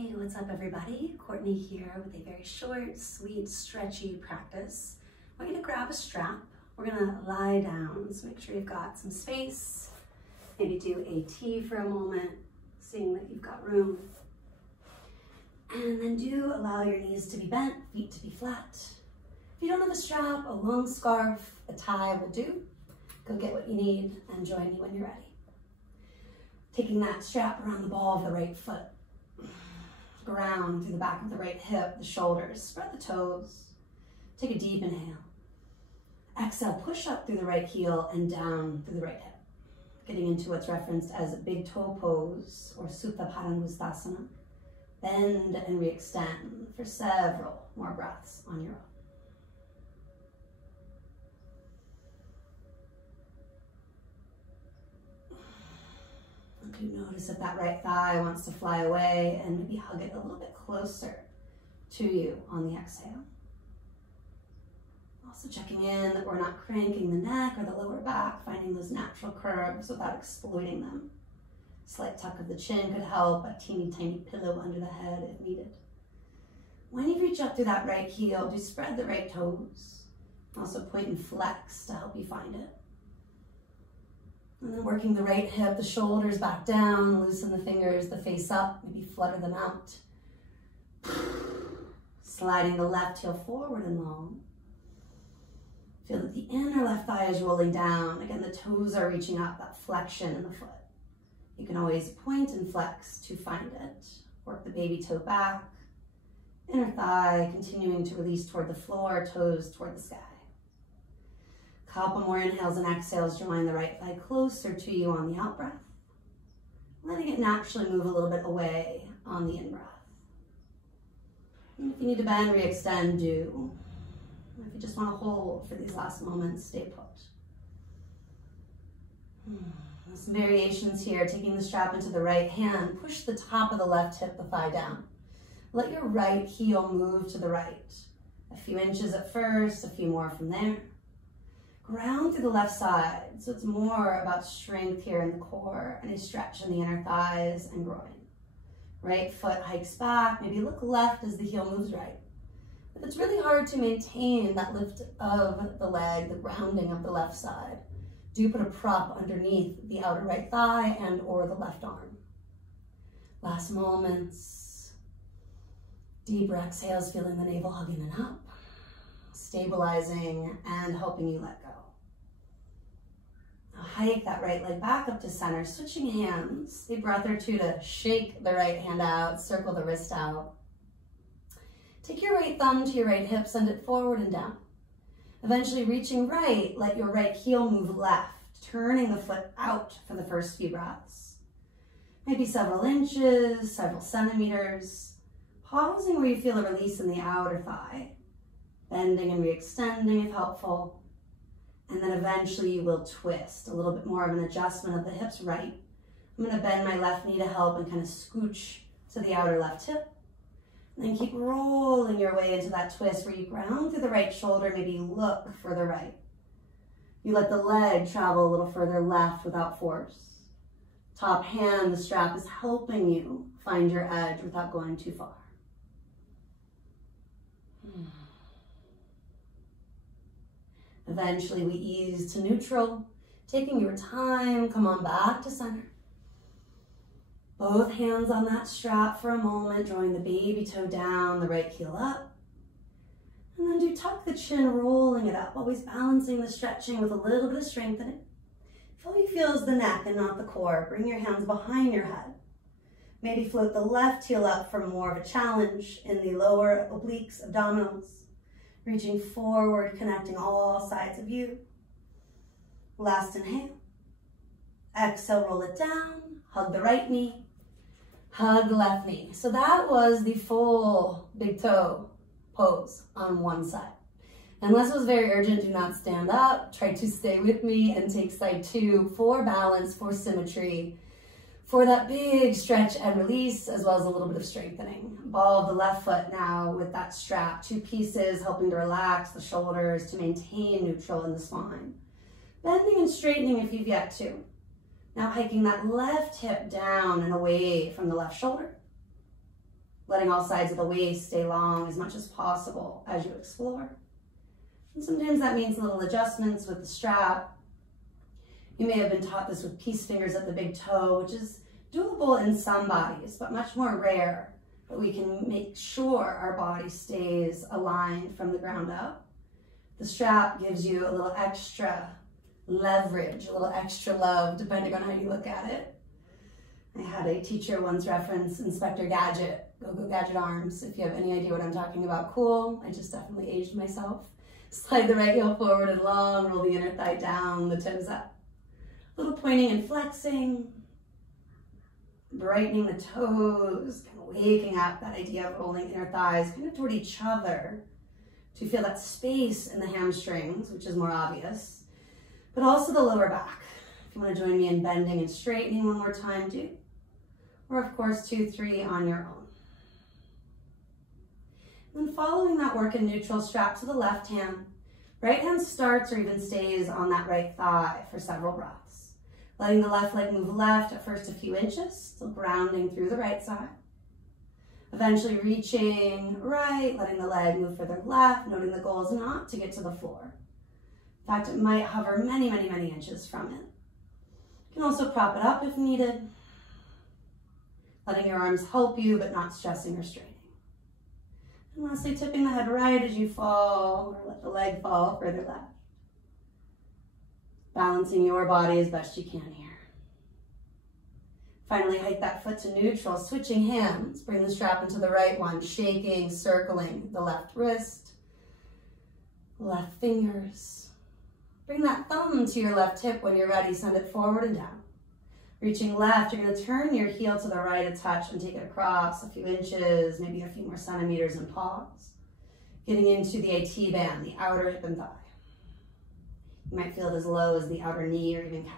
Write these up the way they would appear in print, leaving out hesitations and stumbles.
Hey, what's up everybody? Courtney here with a very short, sweet, stretchy practice. I want you to grab a strap. We're gonna lie down, so make sure you've got some space. Maybe do a T for a moment, seeing that you've got room. And then do allow your knees to be bent, feet to be flat. If you don't have a strap, a long scarf, a tie will do. Go get what you need and join me when you're ready. Taking that strap around the ball of the right foot. Ground through the back of the right hip, the shoulders, spread the toes. Take a deep inhale. Exhale, push up through the right heel and down through the right hip. Getting into what's referenced as big toe pose or Supta Padangusthasana. Bend and re-extend for several more breaths on your own. You notice if that right thigh wants to fly away and maybe hug it a little bit closer to you on the exhale. Also checking in that we're not cranking the neck or the lower back, finding those natural curves without exploiting them. Slight tuck of the chin could help, a teeny tiny pillow under the head if needed. When you reach up through that right heel, do spread the right toes. Also point and flex to help you find it. And then working the right hip, the shoulders back down, loosen the fingers, the face up, maybe flutter them out. Sliding the left heel forward and long. Feel that the inner left thigh is rolling down. Again, the toes are reaching up, that flexion in the foot. You can always point and flex to find it. Work the baby toe back, inner thigh, continuing to release toward the floor, toes toward the sky. Couple more inhales and exhales, drawing the right thigh closer to you on the out breath. Letting it naturally move a little bit away on the in breath. And if you need to bend, re-extend, do. If you just want to hold for these last moments, stay put. Some variations here, taking the strap into the right hand, push the top of the left hip, the thigh down. Let your right heel move to the right. A few inches at first, a few more from there. Ground through the left side, so it's more about strength here in the core and a stretch in the inner thighs and groin. Right foot hikes back, maybe look left as the heel moves right. If it's really hard to maintain that lift of the leg, the grounding of the left side, do put a prop underneath the outer right thigh and or the left arm. Last moments, deeper exhales, feeling the navel hug in and up, stabilizing and helping you let go. Now hike that right leg back up to center, switching hands. A breath or two to shake the right hand out, circle the wrist out. Take your right thumb to your right hip, send it forward and down. Eventually reaching right, let your right heel move left, turning the foot out for the first few breaths. Maybe several inches, several centimeters. Pausing where you feel a release in the outer thigh. Bending and re-extending if helpful. And then eventually you will twist, a little bit more of an adjustment of the hips right. I'm gonna bend my left knee to help and kind of scooch to the outer left hip. And then keep rolling your way into that twist where you ground through the right shoulder, maybe look further right. You let the leg travel a little further left without force. Top hand, the strap is helping you find your edge without going too far. Eventually we ease to neutral, taking your time, come on back to center. Both hands on that strap for a moment, drawing the baby toe down, the right heel up. And then do tuck the chin, rolling it up, always balancing the stretching with a little bit of strengthening. If all you feel is the neck and not the core, bring your hands behind your head. Maybe float the left heel up for more of a challenge in the lower obliques, abdominals. Reaching forward, connecting all sides of you. Last inhale. Exhale, roll it down. Hug the right knee. Hug the left knee. So that was the full big toe pose on one side. Unless it was very urgent, do not stand up. Try to stay with me and take side two for balance, for symmetry, for that big stretch and release, as well as a little bit of strengthening. Ball of the left foot now with that strap, two pieces helping to relax the shoulders to maintain neutral in the spine. Bending and straightening if you've yet to. Now hiking that left hip down and away from the left shoulder. letting all sides of the waist stay long as much as possible as you explore. And sometimes that means little adjustments with the strap. You may have been taught this with peace fingers at the big toe, which is doable in some bodies, but much more rare. But we can make sure our body stays aligned from the ground up. The strap gives you a little extra leverage, a little extra love, depending on how you look at it. I had a teacher once reference Inspector Gadget, Go-Go Gadget arms. If you have any idea what I'm talking about, cool. I just definitely aged myself. Slide the right heel forward and long, roll the inner thigh down, the toes up. A little pointing and flexing, brightening the toes, kind of waking up that idea of rolling inner thighs kind of toward each other to feel that space in the hamstrings, which is more obvious, but also the lower back. If you want to join me in bending and straightening one more time, do. Or of course, 2, 3 on your own. And then following that work in neutral, strap to the left hand. Right hand starts or even stays on that right thigh for several breaths. Letting the left leg move left at first a few inches, still grounding through the right side. Eventually reaching right, letting the leg move further left, noting the goal is not to get to the floor. In fact, it might hover many, many, many inches from it. You can also prop it up if needed. Letting your arms help you, but not stressing or straining. And lastly, tipping the head right as you fall, or let the leg fall further left. Balancing your body as best you can here. Finally, hike that foot to neutral, switching hands. Bring the strap into the right one, shaking, circling the left wrist, left fingers. Bring that thumb to your left hip when you're ready. Send it forward and down. Reaching left, you're going to turn your heel to the right a touch and take it across a few inches, maybe a few more centimeters, and pause. Getting into the AT band, the outer hip and thigh. You might feel it as low as the outer knee or even calf.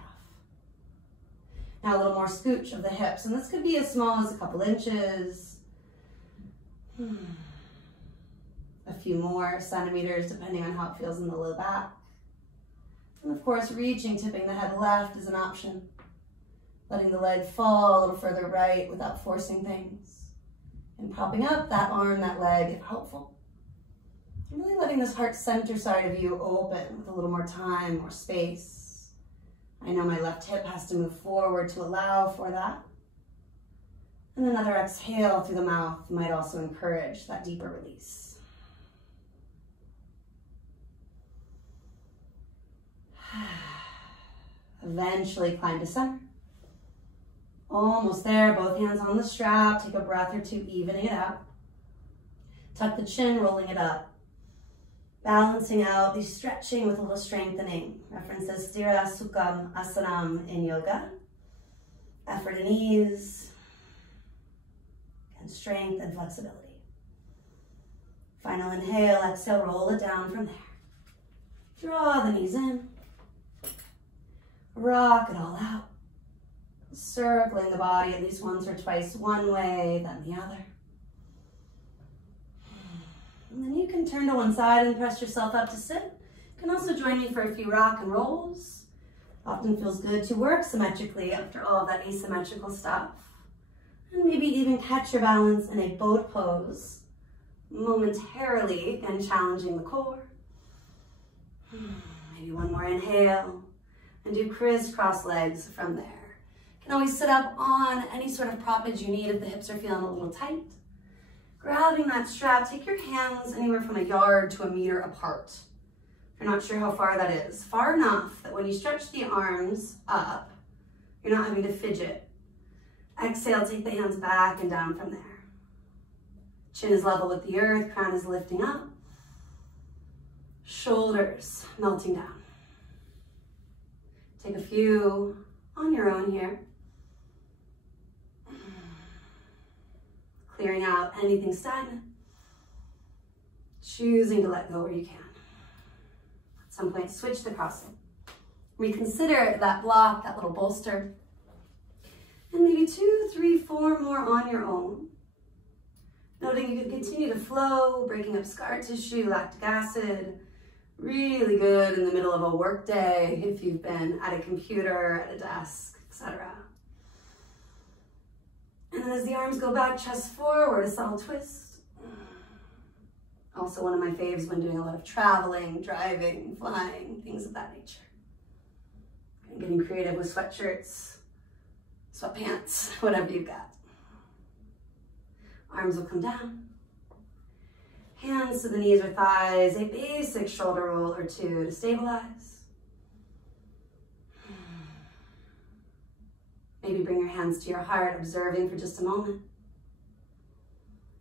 Now a little more scooch of the hips, and this could be as small as a couple inches. A few more centimeters, depending on how it feels in the low back. And of course, reaching, tipping the head left is an option. Letting the leg fall a little further right without forcing things. And propping up that arm, that leg, if helpful. And really letting this heart center side of you open with a little more time, more space. I know my left hip has to move forward to allow for that. And another exhale through the mouth might also encourage that deeper release. Eventually climb to center. Almost there, both hands on the strap. Take a breath or two, evening it out. Tuck the chin, rolling it up. Balancing out, the stretching with a little strengthening. References Sthira Sukham Asanam in yoga. Effort and ease, and strength and flexibility. Final inhale, exhale, roll it down from there. Draw the knees in. Rock it all out. Circling the body at least once or twice one way, then the other. And then you can turn to one side and press yourself up to sit. You can also join me for a few rock and rolls. Often feels good to work symmetrically after all of that asymmetrical stuff. And maybe even catch your balance in a boat pose, momentarily, again challenging the core. Maybe one more inhale, and do crisscross legs from there. You can always sit up on any sort of proppage you need if the hips are feeling a little tight. Grabbing that strap, take your hands anywhere from a yard to a meter apart. If you're not sure how far that is, far enough that when you stretch the arms up, you're not having to fidget. Exhale, take the hands back and down from there. Chin is level with the earth, crown is lifting up. Shoulders melting down. Take a few on your own here. Clearing out anything stagnant. Choosing to let go where you can. At some point, switch the crossing. Reconsider that block, that little bolster. And maybe 2, 3, 4 more on your own. Noting you can continue to flow, breaking up scar tissue, lactic acid. Really good in the middle of a work day if you've been at a computer, at a desk, etc. And then as the arms go back, chest forward, a subtle twist. Also one of my faves when doing a lot of traveling, driving, flying, things of that nature. And getting creative with sweatshirts, sweatpants, whatever you've got. Arms will come down. Hands to the knees or thighs, a basic shoulder roll or two to stabilize. Maybe bring your hands to your heart, observing for just a moment.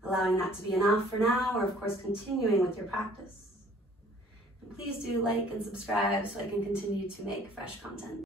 Allowing that to be enough for now, or of course continuing with your practice. And please do like and subscribe so I can continue to make fresh content.